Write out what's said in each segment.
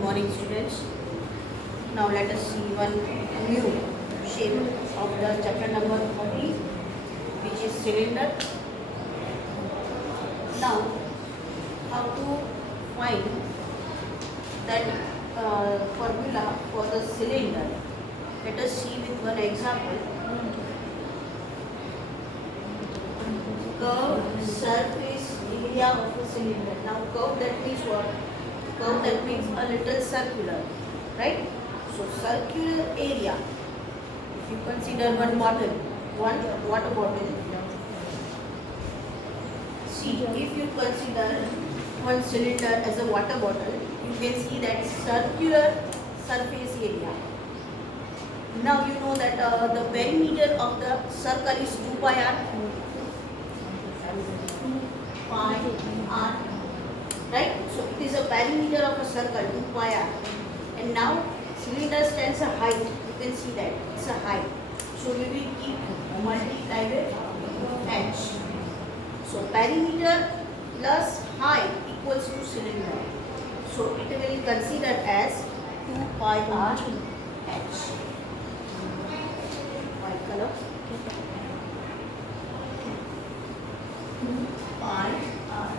Good morning, students. Now let us see one new shape of the chapter number 40, which is cylinder. Now, how to find that formula for the cylinder? Let us see with one example. Curved surface area of a cylinder. Now, curve, that means what? Curve, that means a little circular, right? So circular area, if you consider one bottle, one water bottle, see, if you consider one cylinder as a water bottle, you can see that circular surface area. Now you know that the perimeter of the circle is 2 pi r. 2 pi r, right? So it is a perimeter of a circle 2 pi r. And now cylinder stands a height. You can see that it's a height. So we will keep multiply with h. So perimeter plus height equals to cylinder. So it will consider as 2 pi r h. White color. 2 pi r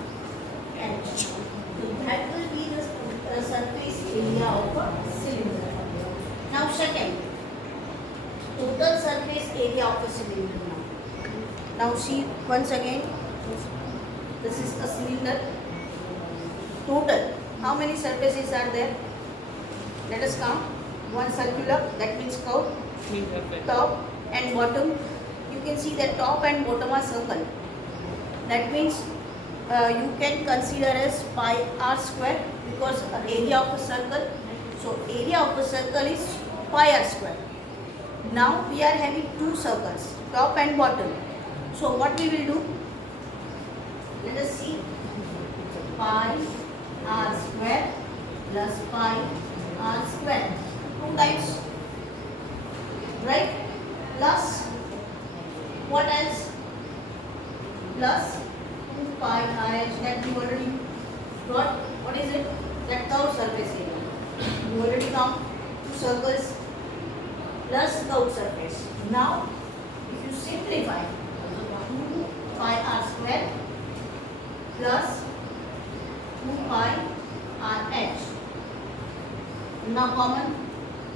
h. So that will be the surface area of a cylinder. Now second, total surface area of a cylinder. Now see once again, this is a cylinder. Total, how many surfaces are there? Let us count. One circular, that means curve. Top and bottom. You can see that top and bottom are circle. That means you can consider as pi r square, because area of a circle. So area of a circle is pi r square. Now we are having two circles, top and bottom. So what we will do? Let us see. Pi r square plus pi r square. 2 times. Right? Plus what else? Plus 2 pi r h, that we already got. What is it? That curved surface area. You already count 2 circles plus curved surface. Now, if you simplify, 2 pi r square plus 2 pi r h. Now common,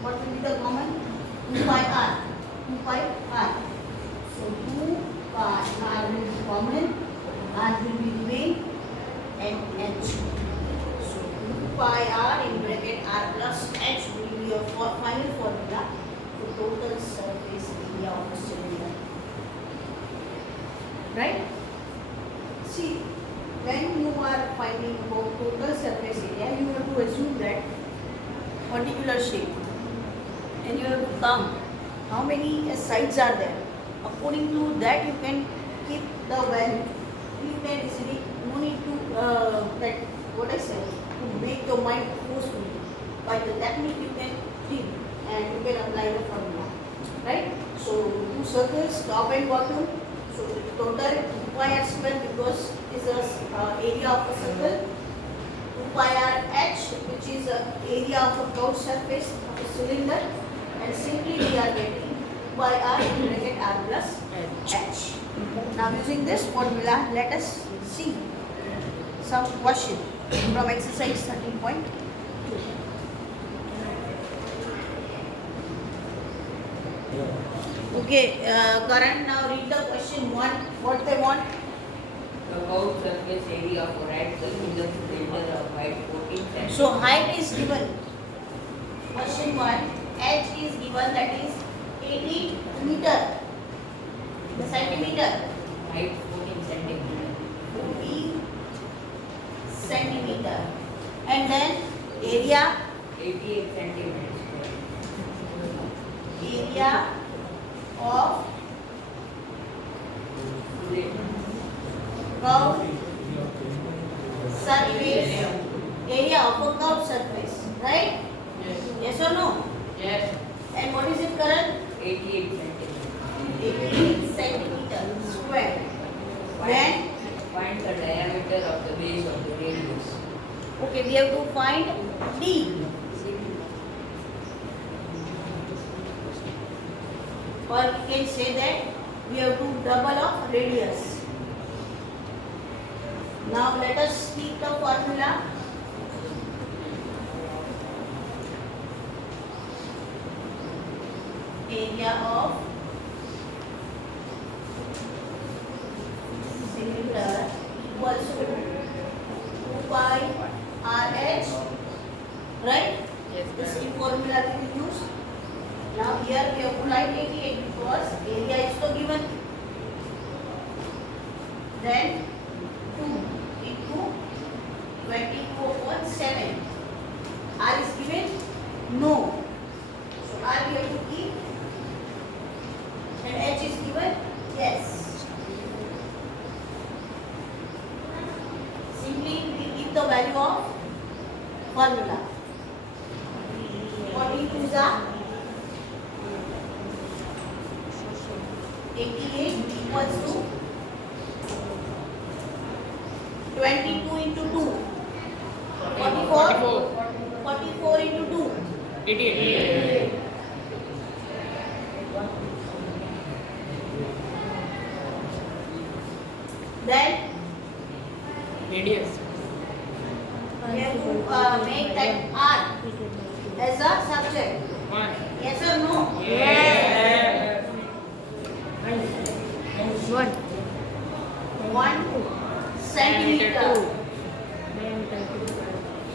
what will be the common? 2 pi r. 2 pi r. So 2 pi r will be common, r will be remain, and h. So 2 pi r in bracket r plus h will be your final formula for total surface area of a cylinder. Right? See, when you are finding about total surface area, you have to assume that particular shape, and you have to count how many sides are there. According to that, you can keep the value. You can easily, no need to that what I said, to make your mind forcefully. By the technique you can think and you can apply the formula. Right? So 2 circles, top and bottom. So total 2 pi r square, because it is the area of a circle. 2 pi r h, which is the area of a curved surface of a cylinder. And simply we are getting 2 pi r in bracket r plus h. Now using this formula, let us see some question from exercise 13.2. Okay, Karan, now read the question 1. What they want? The curved surface area of a rectangular cylinder of height 14 cm. So height is given. Question 1. H is given, that is 80 meter. Centimeter. Height 14 centimeter. 14 centimeter. And then area. 88 centimeters. Area of curved surface. Area of a curved surface. Right? Yes. Yes or no? Yes. And what is it, Karan? 88 centimeters. 88 centimeter square. Then Find the diameter of the base of the radius. Okay, we have to find D. or we can say that we have to double of radius. Now let us speak the formula. Area of cylinder equals to 2 pi RH, right? Yes, This ma'am. formula we will use. Now here we have to write 88 because area is so given. Then 2 into 24/7. R is given? No. So R we have to keep. And H is given? Yes. Simply we give the value of formula. 42 is 88 equals to 22 into 2. 44. 44 into 2. 88. Then Radius. we have to make that R as a subject. 1. Yes or no? Yes. 1 centimeter.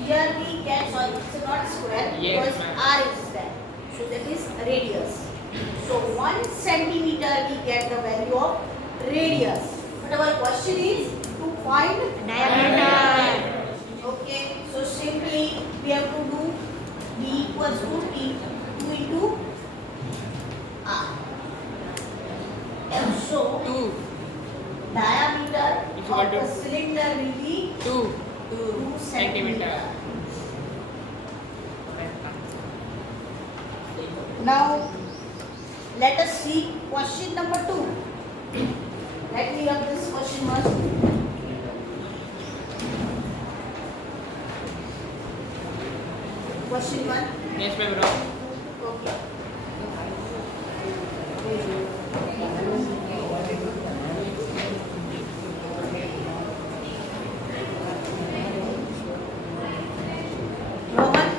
Here we get, sorry, it's not square Yes, because ma'am. R is there. So that is radius. So 1 centimeter we get the value of radius. But our question is to find Diameter. Okay, so simply we have to do D equals to T 2 into R. And so 2. diameter Equal of to the cylinder will be 2 2 centimeter. centimeter. Now let us see question number 2. Let me have this question first. Question 1. Yes, ma'am. Bro. Okay. Rohan,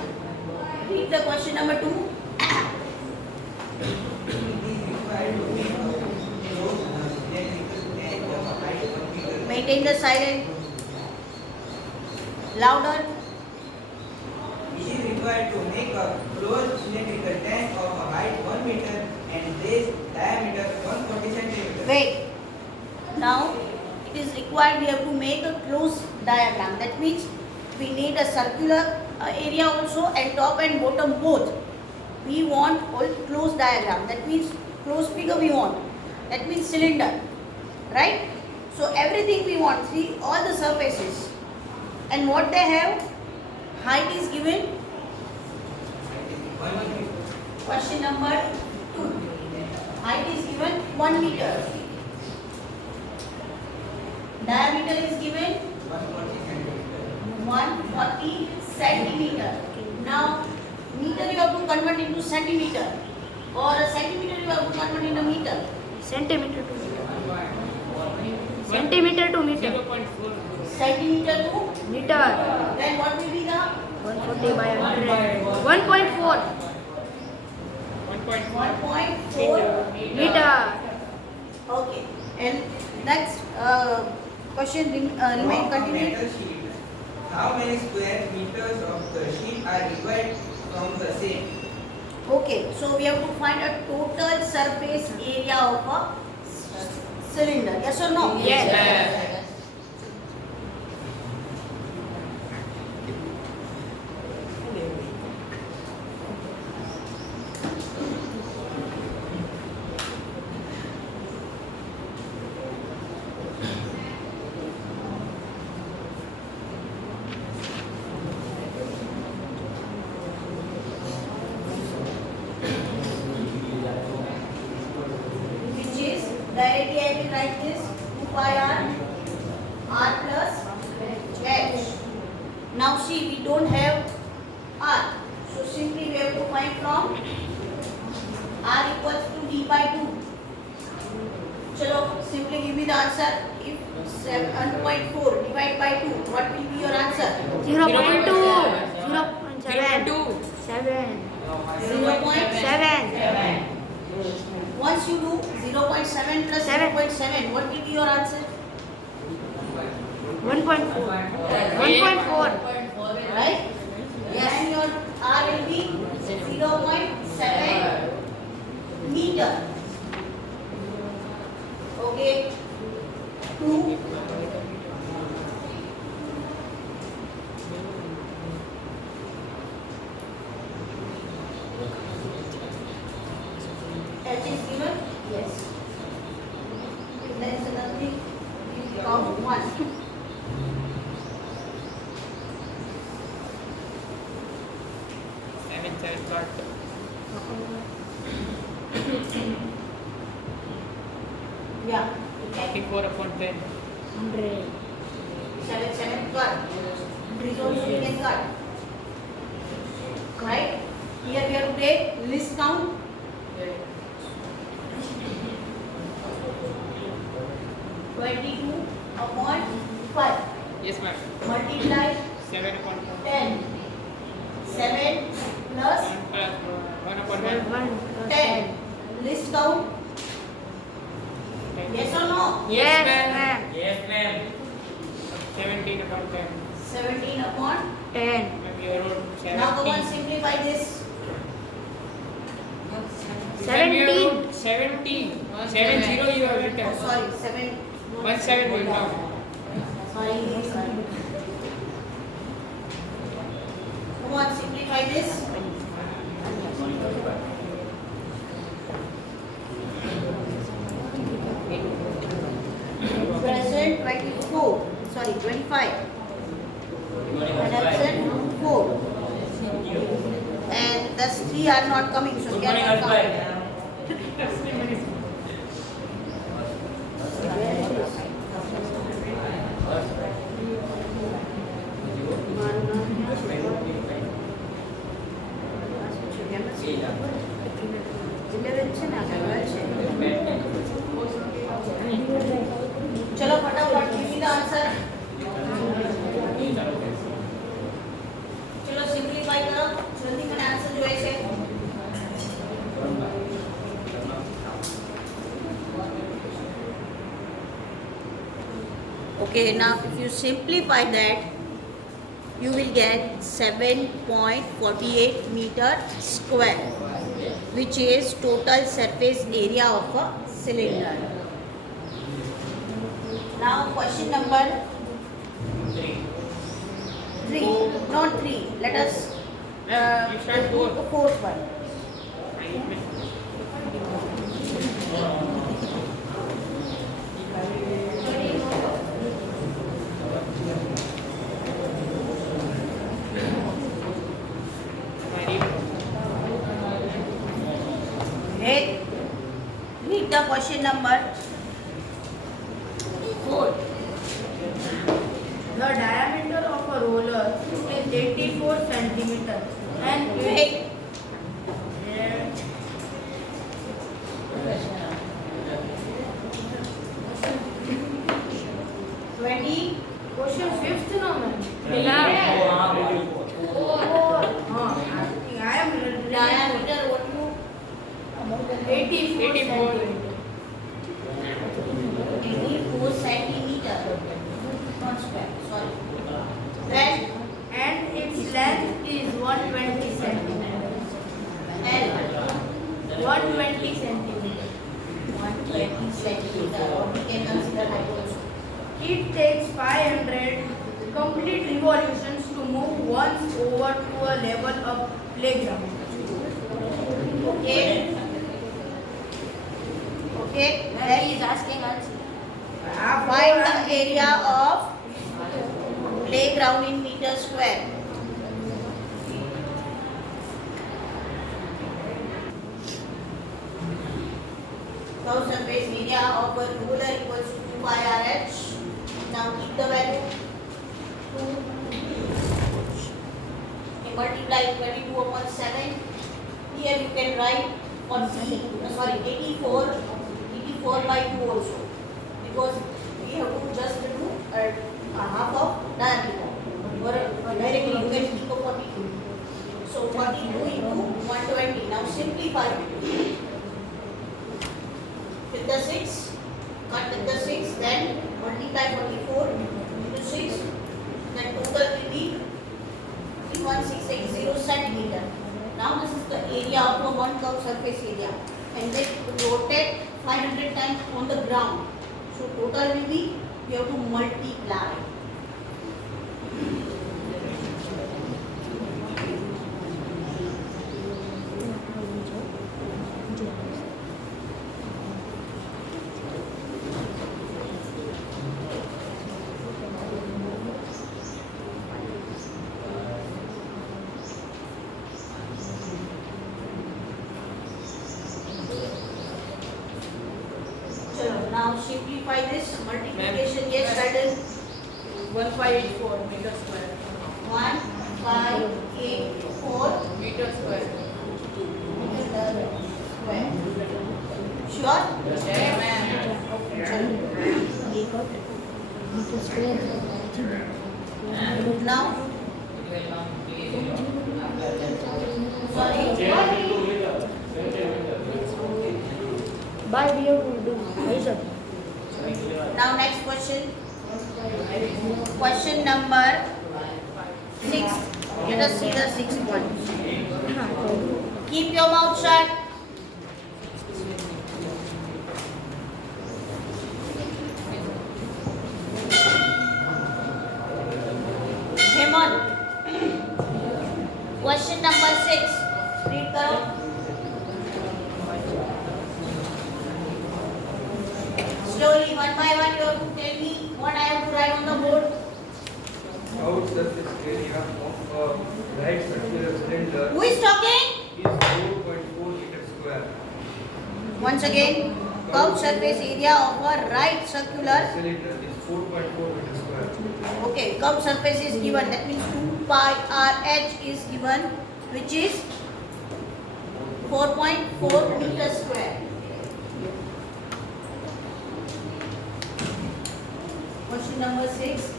read the question number 2. Maintain the silence. Louder. It is required to make a closed cylindrical tank of a height 1 meter and base diameter 140 centimeters. Wait. Now it is required we have to make a closed diagram. That means we need a circular area also and top and bottom both. We want all closed diagram. That means closed figure we want. That means cylinder. Right? So everything we want. See all the surfaces. And what they have? Height is given. 1 meter. Question number 2. Height is given 1 meter. Diameter is given 140 centimeters. 140 centimeter. Now, meter you have to convert into centimeter, or a centimeter you have to convert into meter. Centimeter to centimeter to meter. 0.4. Centimeter to Meter. then what will be the 140 by 100. 1.4 1.4 meter. Okay. And next question remain From a continued. metal sheet, how many square meters of the sheet are required from the same? Okay, so we have to find a total surface area of a cylinder. Yes or no? Yes. Which is directly I will write this 2 pi r plus h. Now see, we don't have r, so simply we have to find from r equals to d by 2. चलो, simply give me the answer. If 7.4 divided by 2, what will be your answer? 0.2. 0.2. 7. 0.7. 7. Once you do 0.7 plus 7. 0.7, what will be your answer? 1.4. 1.4. Right? And your R will be 0.7 meter. Okay. 2. H is given? Yes. If there is another thing, please count 1. Yeah. Okay. 44/10. 100. 7 cut. These also we can cut. Right? Here we have to take list count. 22/5. Yes, ma'am. Multiply 7/10. 10. 7 plus 1/1. 1 plus 10. List count. Yes or no? Yes, ma'am. ma'am. Yes, ma'am. 17/10. 17/10. 10. Ma'am, you wrote 17. Now go and simplify this. Ma'am, you 17. wrote 17. 70 you have Oh, written. sorry, 7. 17 will come. Sorry. Go on, simplify this. Present 24. Sorry, 25. And absent 4. And thus 3 are not coming, so we are not counting. चलो फटाफट give me the answer. चलो simplify करो जल्दी मैंने answer जो है से okay, now if you simplify that you will get 7.48 meter square, which is total surface area of a cylinder. Now question number 3, not 3. Let us You start do 4. the fourth one. Read the question number 4. The diameter of a roller is 84 centimeters and Wait. Question fifth no ma'am. I am Diameter what you 84 centimeters. 84 centimeter. Not square, sorry. Then And its length is 120 centimeters. L 120 centimeters. 120 centimeter, or we can consider hypotenuse. It takes 500 complete revolutions to move once over to a level of playground. Okay. Okay. Then he is asking us find the area of playground in meter square. So surface area of a ruler equals to 2 pi RH. Now keep the value 2. Okay, multiply 22/7. Here you can write 84 4 by 2 also, because we have to just do a half of diameter, or directly you can think of 42. So 42 into 120. Now simplify with the 6, cut with the 6, then multiply 44 into 6, then total will be 31680 centimeter. Now this is the area of a one curved surface area, and then rotate 500 times on the ground. So total will be, we have to multiply. Chalo, now simplify this multiplication. Yes, Sheldon. 1584 meter square. 1584 Meter square. meter square. Sure? Yeah, ma'am. Now, sorry. By we have to do measure. Now next question. Question number 6. Let us see the 6th one. Keep your mouth shut. Hemant. Question number 6. Read karo. Slowly, one by one, you have to tell me what I have to write on the board. Out surface area of a right circular cylinder Who is talking? is 4.4 meter square. Once again, curved surface area of a right circular. Cylinder is 4.4 meter square. Okay, curved surface is given. That means 2 pi RH is given, which is 4.4 meter square. Question number 6.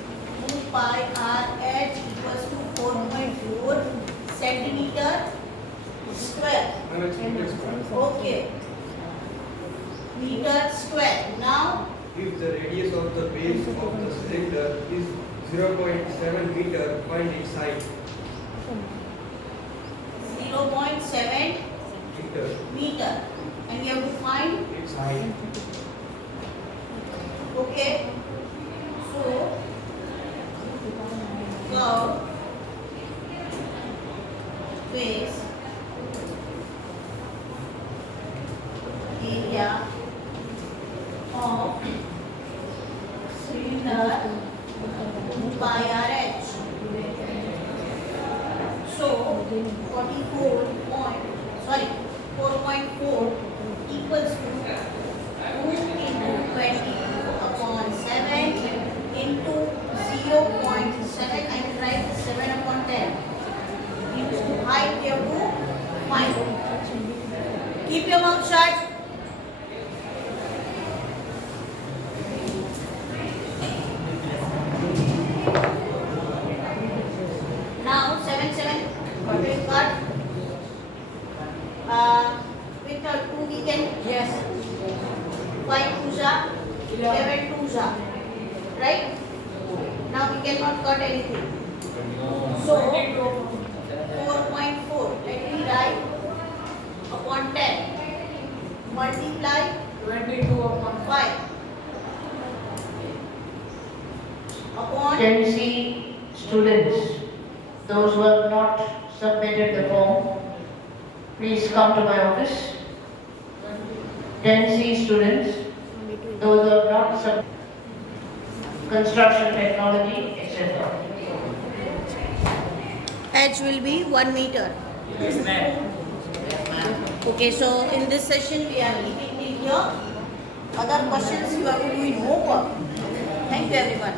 2 pi RH equals to 4.4 centimeter square. Meter square. Okay. Meter square. Now, If the radius of the base of the cylinder is 0.7 meter, find its height. 0.7 Meter. meter. And we have to find, Its height. okay. So, curve base area of cylinder 2 pi RH. So 4.4 equals to 2 into 22 upon 7 into 0.7. I will write 7 upon 10. Into height we have to find. Keep your mouth shut. Now 7 will cut. With 2 we can, Yes. 5 2 11 2 right? Now we cannot cut anything. So 4.4, let me write upon 10. Multiply 22 upon 5 upon 10C students, those who have not submitted the form, please come to my office. 10C students, those who have not submitted construction technology, etc. H will be 1 meter. Yes, ma'am. Okay, so in this session we are keeping till here. Other questions you have to do in homework. Thank you everyone.